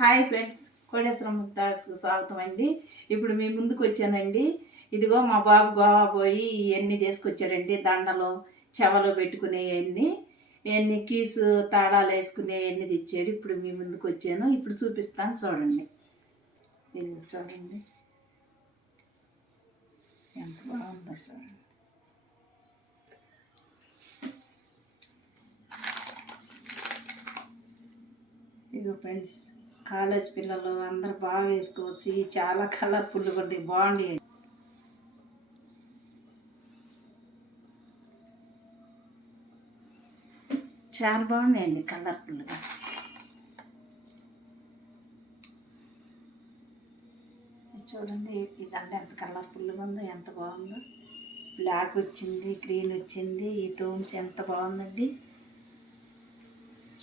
Hi friends, Koteswaram టాక్స్కి స్వాగతం అండి. ఇప్పుడు మీ ముందుకు వచ్చానండి. ఇదిగో మా బాబు గోవా పోయి ఇవన్నీ తీసుకొచ్చారండి. దండలు, చెవలు పెట్టుకునేవన్నీ, ఇవన్నీ కీసు తాళాలు వేసుకునేవన్నీ తెచ్చాడు. ఇప్పుడు మీ ముందుకు వచ్చాను. ఇప్పుడు చూపిస్తాను, చూడండి. ఇది చూడండి ఎంత బాగుందో చూడండి. ఇదిగో ఫ్రెండ్స్, కాలేజ్ పిల్లలు అందరూ బాగా వేసుకోవచ్చు. చాలా కలర్ఫుల్గా ఉంది, బాగుంది. చాలా బాగున్నాయండి కలర్ఫుల్గా. చూడండి ఈ దండ ఎంత కలర్ఫుల్గా ఉందో, ఎంత బాగుందో. బ్లాక్ వచ్చింది, గ్రీన్ వచ్చింది. ఈ టోమ్స్ ఎంత బాగుందండి.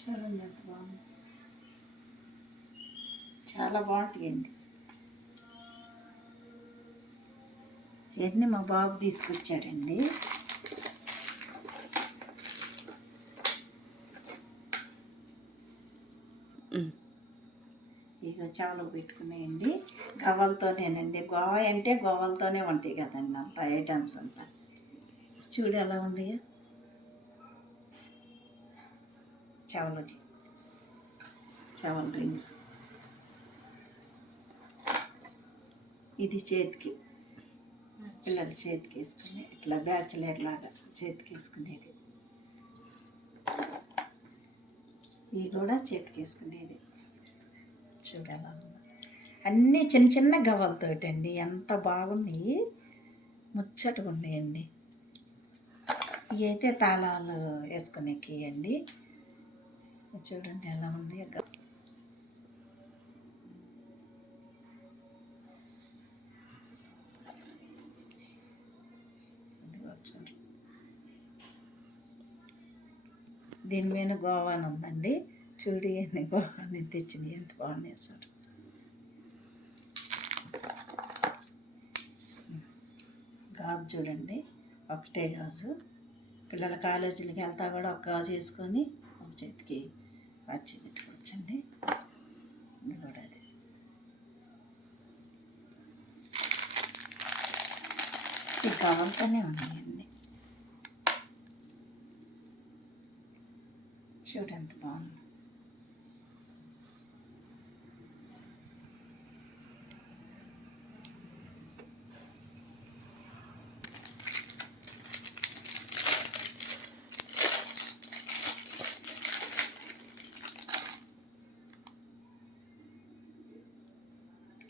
చూడండి ఎంత బాగుంది, చాలా బాగుంటాయండి. ఇవన్నీ మా బాబు తీసుకొచ్చాడండి. ఇక చెవలకు పెట్టుకున్నాయండి. గవ్వలతోనేనండి. గోవా అంటే గోవలతోనే ఉంటాయి కదండి, అంత ఐటమ్స్ అంతా. చూడు ఎలా ఉన్నాయో చెవలకి, చెవల రింగ్స్. ఇది చేతికి, పిల్లల చేతికి వేసుకునే, ఇట్లా బ్యాచిలర్ లాగా చేతికి వేసుకునేది. ఇది కూడా చేతికి వేసుకునేది. చూడాలా, అన్నీ చిన్న చిన్న గవ్వలతోటి అండి. ఎంత బాగున్నాయి, ముచ్చటగా ఉన్నాయండి. ఇవి అయితే తాళాలు వేసుకునేకి అండి. చూడండి ఎలా ఉన్నాయి. దీని మీద గోవా అని ఉందండి. చూడి అన్ని గోవా నేను తెచ్చినవి ఎంత బాగున్నాయి సార్. గాజు చూడండి, ఒకటే గాజు. పిల్లల కాలేజీలకి వెళ్తా కూడా ఒక గాజు వేసుకొని ఒక చేతికి వచ్చి పెట్టుకోవచ్చండి. ఇది కూడా అది. ఇది కావాలతోనే ఉన్నాయండి. చూడు ఎంత బాగుంది.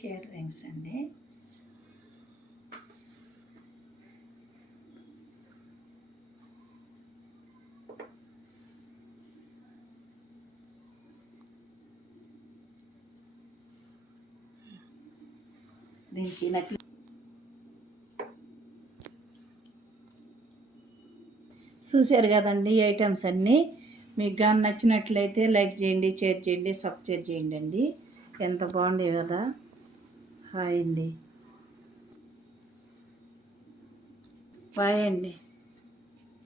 కేర్ రింగ్స్ అండి. దీనికి నకిలీ. చూశారు కదండి ఈ ఐటమ్స్ అన్నీ. మీకు కానీ నచ్చినట్లయితే లైక్ చేయండి, షేర్ చేయండి, సబ్స్క్రైబ్ చేయండి అండి. ఎంత బాగుండే కదా. హాయ్ అండి, బాయ్ అండి.